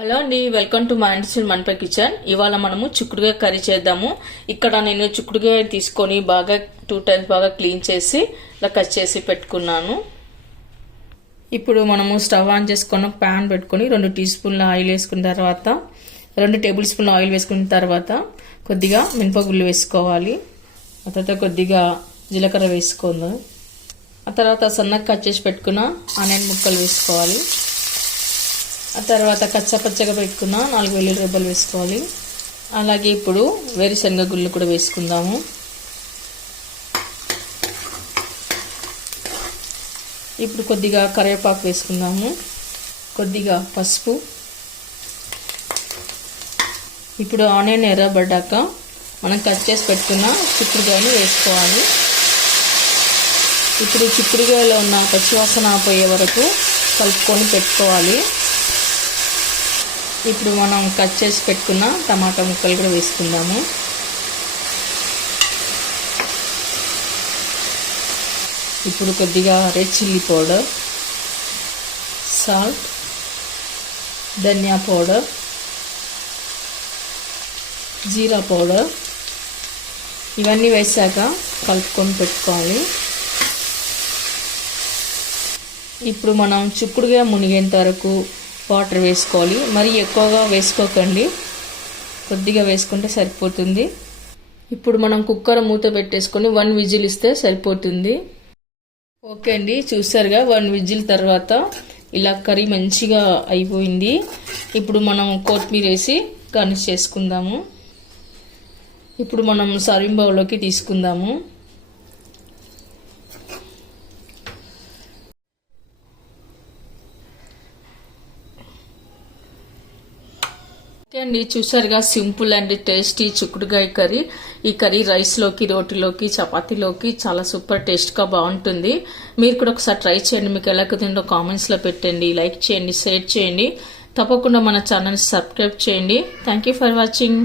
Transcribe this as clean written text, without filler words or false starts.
Hello అండి, welcome to మా ఇంటి మన్పై కిచెన్. ఇవాళ మనము చిక్కుడుగాయ కర్రీ చేద్దాము. ఇక్కడ నేను చిక్కుడుగాయ తీసుకొని బాగా 2 times బాగా క్లీన్ చేసి ఇలా కట్ చేసి పెట్టుకున్నాను. ఇప్పుడు మనము స్టవ్ ఆన్ చేసుకొని ప్యాన్ పెట్టుకొని 2 teaspoons ఆయిల్ వేసుకున్న తర్వాత 2 tablespoons ఆయిల్ వేసుకున్న తర్వాత కొద్దిగా మినపగుళ్ళు వేసుకోవాలి. ఆ తర్వాత కొద్దిగా జీలకర్ర వేసుకుందాం. ఆ తర్వాత సన్నగా కట్ చేసి పెట్టుకున్న ఆనియన్ ముక్కలు వేసుకోవాలి. ఆ తర్వాత కచ్చపచ్చగా పెట్టుకున్న 4 వెల్లుల్లి రెబ్బలు వేసుకోవాలి. అలాగే ఇప్పుడు వేరుశనగ గుళ్ళు కూడా వేసుకుందాము. ఇప్పుడు కొద్దిగా కరివేపాకు వేసుకుందాము, కొద్దిగా పసుపు. ఇప్పుడు ఆనియన్ ఎర్రబడ్డాక మనం కట్ చేసి పెట్టుకున్న చిక్కుడుగాయలు వేసుకోవాలి. ఇప్పుడు చిక్కుడుగాయలో ఉన్న పచ్చివాసన పోయే వరకు కలుపుకొని పెట్టుకోవాలి. ఇప్పుడు మనం కట్ చేసి పెట్టుకున్న టమాటా ముక్కలు కూడా వేసుకుందాము. ఇప్పుడు కొద్దిగా రెడ్ చిల్లీ పౌడర్, సాల్ట్, ధనియా పౌడర్, జీరా పౌడర్ ఇవన్నీ వేసాక కలుపుకొని పెట్టుకోవాలి. ఇప్పుడు మనం చిక్కుడుగా మునిగేంత వరకు వాటర్ వేసుకోవాలి. మరి ఎక్కువగా వేసుకోకండి, కొద్దిగా వేసుకుంటే సరిపోతుంది. ఇప్పుడు మనం కుక్కర్ మూత పెట్టేసుకొని 1 విజిల్ ఇస్తే సరిపోతుంది. ఓకే అండి, చూసారుగా 1 విజిల్ తర్వాత ఇలా కర్రీ మంచిగా అయిపోయింది. ఇప్పుడు మనం కొత్తిమీర వేసి గార్నిష్ చేసుకుందాము. ఇప్పుడు మనం సర్వింగ్ బౌల్లోకి తీసుకుందాము. ఓకే అండి, చూసారుగా సింపుల్ అండ్ టేస్టీ చిక్కుడుగాయ కర్రీ. ఈ కర్రీ రైస్లోకి, రోటీలోకి, చపాతీలోకి చాలా సూపర్ టేస్ట్గా బాగుంటుంది. మీరు కూడా ఒకసారి ట్రై చేయండి. మీకు ఎలా కుదిరిందో కామెంట్స్లో పెట్టండి, లైక్ చేయండి, షేర్ చేయండి. తప్పకుండా మన ఛానల్ని సబ్స్క్రైబ్ చేయండి. Thank you for watching.